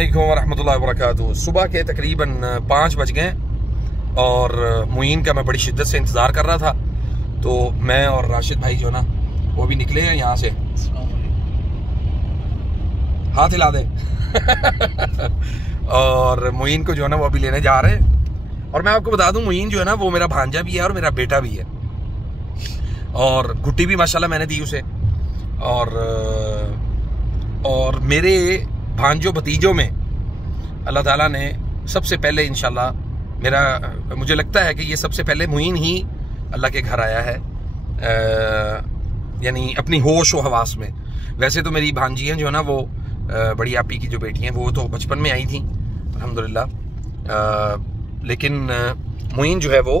अस्सलामुअलैकुम वरहमतुल्लाहि वबरकातुहू। सुबह के तकरीबन 5 बज गए और मुईन का मैं बड़ी शिद्दत से इंतज़ार कर रहा था। तो मैं और राशिद भाई जो ना वो भी निकले हैं यहाँ से। हाथ हिला दे और मुईन को जो है ना वो अभी लेने जा रहे हैं। और मैं आपको बता दूं, मुईन जो है ना वो मेरा भांजा भी है और मेरा बेटा भी है। और गुट्टी भी माशाल्लाह मैंने दी उसे। और मेरे भांजों भतीजों में अल्लाह ताला ने सबसे पहले इंशाल्लाह मुझे लगता है कि ये सबसे पहले मुईन ही अल्लाह के घर आया है, यानी अपनी होश व हवास में। वैसे तो मेरी भांजियाँ जो है ना वो बड़ी आपी की जो बेटी हैं वो तो बचपन में आई थी अल्हम्दुलिल्लाह, लेकिन मुईन जो है वो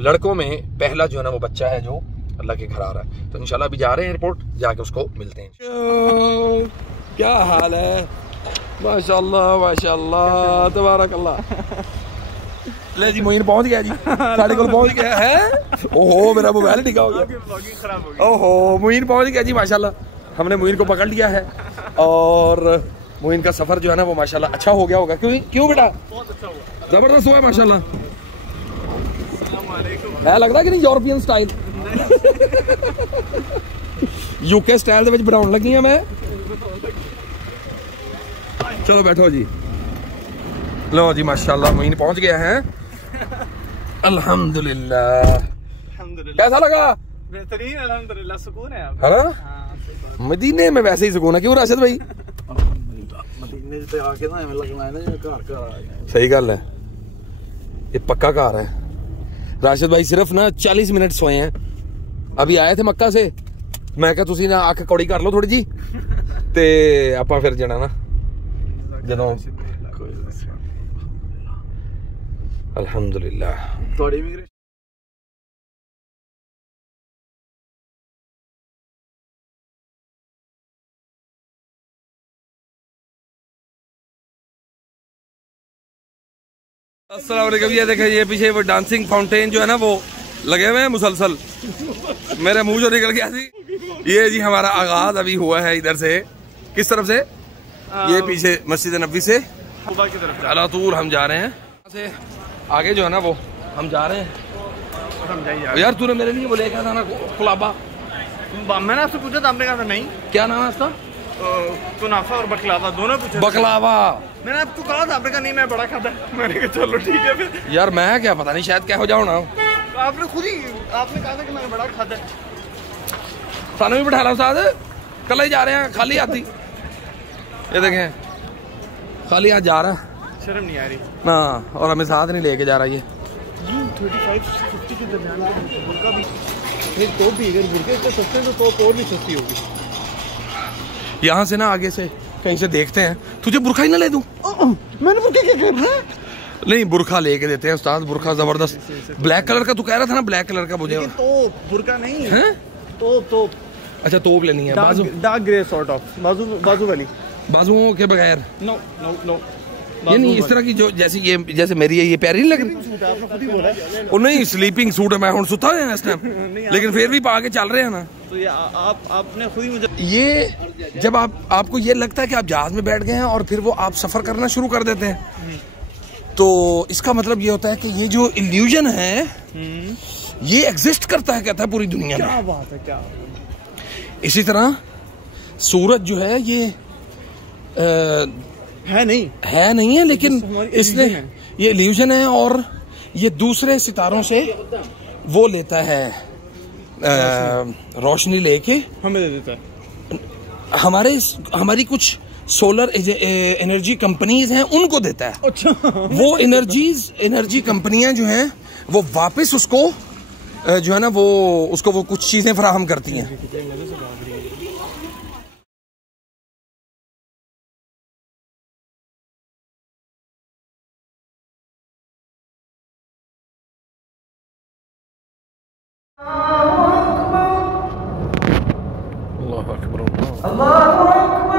लड़कों में पहला जो है ना वो बच्चा है जो अल्लाह के घर आ रहा है। तो इंशाल्लाह अभी जा रहे हैं एयरपोर्ट, जाके उसको मिलते हैं। क्या हाल है? माशाल्लाह माशाल्लाह तबारकल्लाह। ले जी मुईन पहुंच गया जी, साढ़े को पहुंच गया है। ओहो मेरा मोबाइल टिका हो गया। ओहो मुईन पहुंच गया जी माशाल्लाह। हमने मुईन को पकड़ लिया है और मुईन का सफर जो है ना वो माशाल्लाह अच्छा हो गया होगा। क्यों बेटा? बहुत अच्छा हुआ, जबरदस्त हुआ माशाल्लाह। है लग रहा कि नहीं यूरोपियन स्टाइल यूके स्टाइल ਦੇ ਵਿੱਚ ਬਣਾਉਣ ਲੱਗੀ ਆ मैं। चलो बैठो जी। लो जी माशाल्लाह मुईन पहुंच गया है अल्हम्दुलिल्लाह। कैसा लगा? बेहतरीन अल्हम्दुलिल्लाह, सुकून है है ना? मदीने में वैसे ही सुकून है। क्यों राशिद भाई? मदीने से आके ना हमें लगना है ना घर आया। सही गल है, ये पक्का घर है। राशिद भाई सिर्फ ना 40 मिनट सोए हैं। अभी आए थे मक्का से, मैं क्या तुसी ना अख कौड़ी कर लो थोड़ी जी ते आपां फिर जाना ना जदों। अल्हम्दुलिल्लाह थोड़ी इमिग्रेशन अस्सलाम वालेकुम। ये देखें, ये पीछे वो डांसिंग फाउंटेन जो है ना वो लगे हुए हैं मुसलसल। मेरे मुंह जो निकल गया थी। ये जी हमारा आगाज अभी हुआ है इधर से। किस तरफ से? ये पीछे मस्जिद नबी से की तरफ अलातूर हम जा रहे हैं। से आगे जो है ना वो हम जा रहे हैं। यार तूने मेरे लिए वो लेकर था ना कुलाबा। मैंने आपसे पूछा था, आपने कहा था नहीं। क्या नाम है इसका? कुनाफा और बकलावा दोनों पूछा। बकलावा मैंने आपको कहा था, आपने कहा नहीं मैं बड़ा खाता। मैंने कहा चलो ठीक है फिर। यार मैं क्या पता नहीं, शायद क्या हो जाओ ना। आपने खुद ही आपने कहा था कि मैं बड़ा खाता है। सानू भी बैठा ला साथ, कल ही जा रहे हैं खाली हाथी। ये देखें खाली हाथ जा रहा है, शर्म नहीं आ रही ना, और हमें साथ नहीं लेके जा रहा। ये 35-50 के दरमियान बुर्का भी नहीं, तो भी अगर बुर्के इतने सस्ते हैं तो और भी सस्ती होगी। यहाँ से ना आगे से कहीं से देखते हैं। तुझे बुरखा ही ना ले दूं? मैंने बुर्के क्या करना है? नहीं बुरखा लेके देते हैं उस्ताद, बुरखा जबरदस्त ब्लैक कलर का। तू कह रहा था ना ब्लैक कलर का मुझे। तो बुर्का नहीं है, तोप। अच्छा तोप लेनी है। बाजू डार्क ग्रे सॉर्ट ऑफ बाजू वाली, बाजुओं के बगैर। नो नो नो, ये नहीं इस तरह की जो जैसे मेरी है, ये प्यारी नहीं लग रही? आपने खुद ही बोला। और नहीं स्लीपिंग सूट है, मैं हूँ सुता है इस टाइम, लेकिन फिर भी पा के चल रहे हैं ना। तो ये आपने खुद ही मुझे ये जब आपको ये लगता है कि आप जहाज में बैठ गए हैं और फिर वो आप सफर करना शुरू कर देते हैं, तो इसका मतलब ये होता है कि ये जो इल्यूजन है ये एग्जिस्ट करता है, कहता है पूरी दुनिया में। क्या बात है, क्या। इसी तरह सूरज जो है ये है नहीं है, लेकिन इसने ये इल्यूजन है और ये दूसरे सितारों से वो लेता है रोशनी लेके हमें दे देता है। हमारी कुछ सोलर एनर्जी कंपनीज हैं उनको देता है। अच्छा। वो एनर्जी कंपनियां जो हैं वो वापस उसको जो है ना वो उसको वो कुछ चीजें फराहम करती हैं। अल्लाहु अकबर, अल्लाहु अकबर।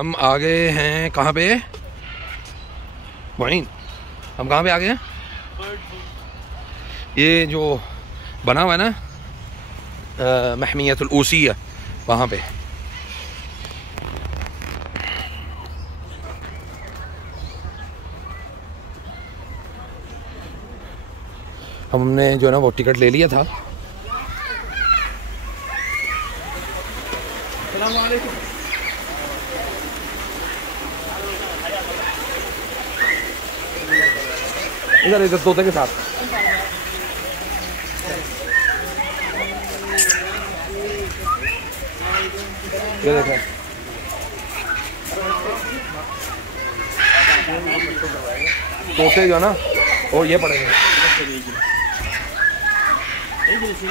हम आ गए हैं कहाँ पे मुईन, हम कहाँ पे आ गए हैं? ये जो बना हुआ है ना महमियतुल ऊसिया, वहाँ पे। हमने जो है ना वो टिकट ले लिया था। इधर इधर तोते के साथ। ये देखें, तोते जो है ना वो ये पड़ेंगे।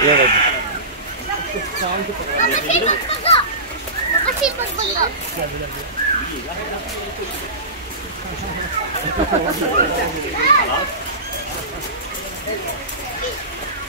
ये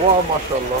वाह माशाल्लाह।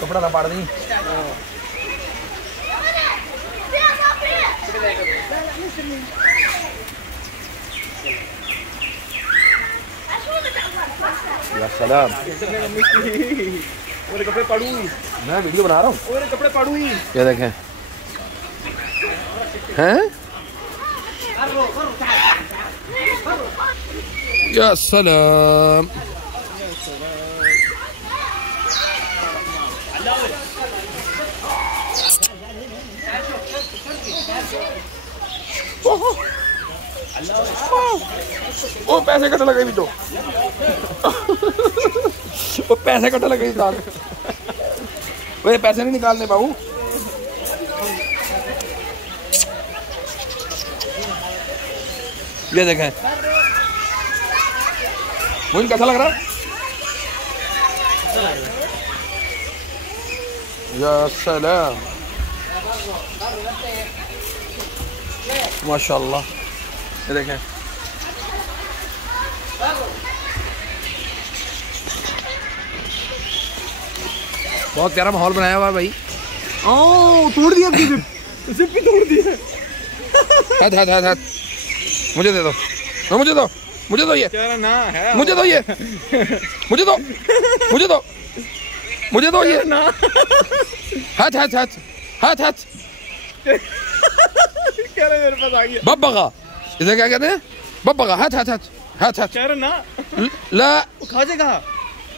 कपड़ा ना पाड़ दी। या सलाम, मेरे कपड़े पड़ू, मैं वीडियो बना रहा हूँ। मेरे कपड़े पड़ू ही। ये देखें हैं, या सलाम। वो पैसे कट लगे भी तो वो पैसे कट लगे साथ। वे पैसे नहीं निकालने बाबू। ये देखें मुझे कैसा लग रहा है? या सलाम माशाल्लाह। ये देखें बहुत प्यारा माहौल बनाया हुआ है भाई। ओ तोड़ दिया जिप, जिप भी तोड़ दिया। हाथ हाथ हाथ हाथ मुझे दे दो, मुझे दो, मुझे दो ये, ना है मुझे दो ये, मुझे दो, मुझे दो, मुझे दो ये ना। हाथ हाथ हाथ हाथ हाथ कह रहे मेरे पास आ गया बब्बगा। इसे क्या कहते हैं? बब्बगा। हाथ हाथ हाथ हाथ हाथ। कह रहे ना ला वो खा जाएगा।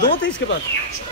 दो थे इसके पास.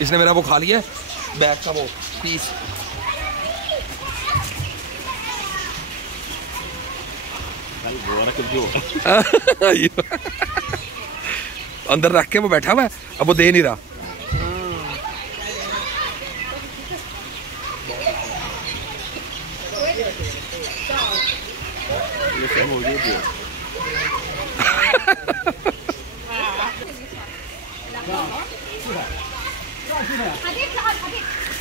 इसने मेरा वो खा लिया बैग का वो पीस. अंदर रख के वो बैठा हुआ है, अब वो दे नहीं रहा.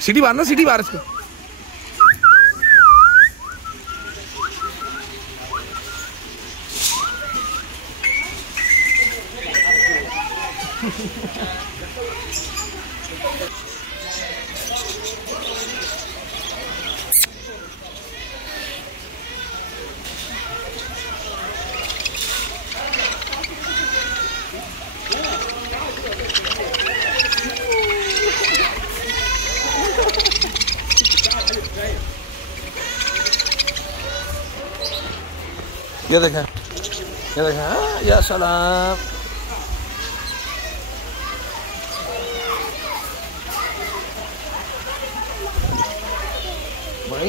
सीढ़ी बार ना, सीढ़ी बार इसको। ये देखें, ये देखें। हाँ या सलाम। भाई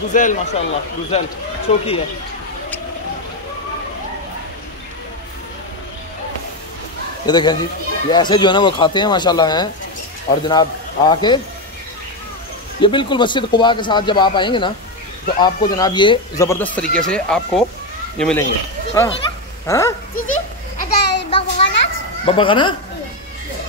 गुज़ैल माशाअल्लाह, गुज़ैल चौकी है। ये देखें जी, ये ऐसे जो है ना वो खाते हैं माशाल्लाह हैं। और जनाब आके ये बिल्कुल मस्जिद कुबा के साथ जब आप आएंगे ना तो आपको जनाब ये ज़बरदस्त तरीके से आपको ये मिलेंगे। हाँ हाँ बबगाना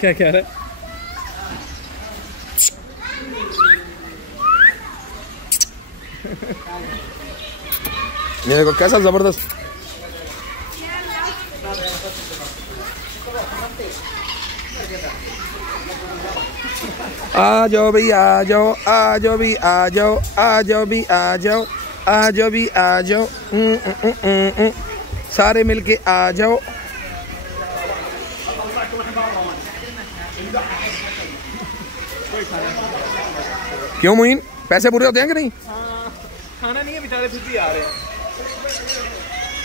क्या कह रहे? ये देखो कैसा जबरदस्त। आ जाओ भाई, आ जाओ, आ जाओ भी, आ जाओ, आ जाओ भी, आ जाओ, आ जाओ भी, आ जाओ। सारे मिलके आ जाओ। क्यों मोइन, पैसे पूरे होते हैं कि नहीं? खाना नहीं है बेचारे, फिर भी आ रहे हैं।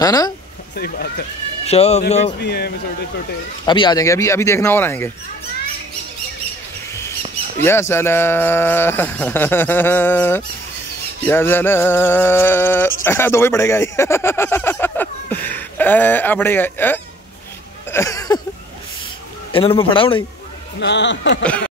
है ना? सही बात है। शोफ शोफ भी हैं छोटे छोटे, अभी आ जाएंगे, अभी अभी देखना और आएंगे। या सलाम या सलाम। दो ही पड़ेगा पड़ेगा इन्होंने मैं फड़ा नहीं ना।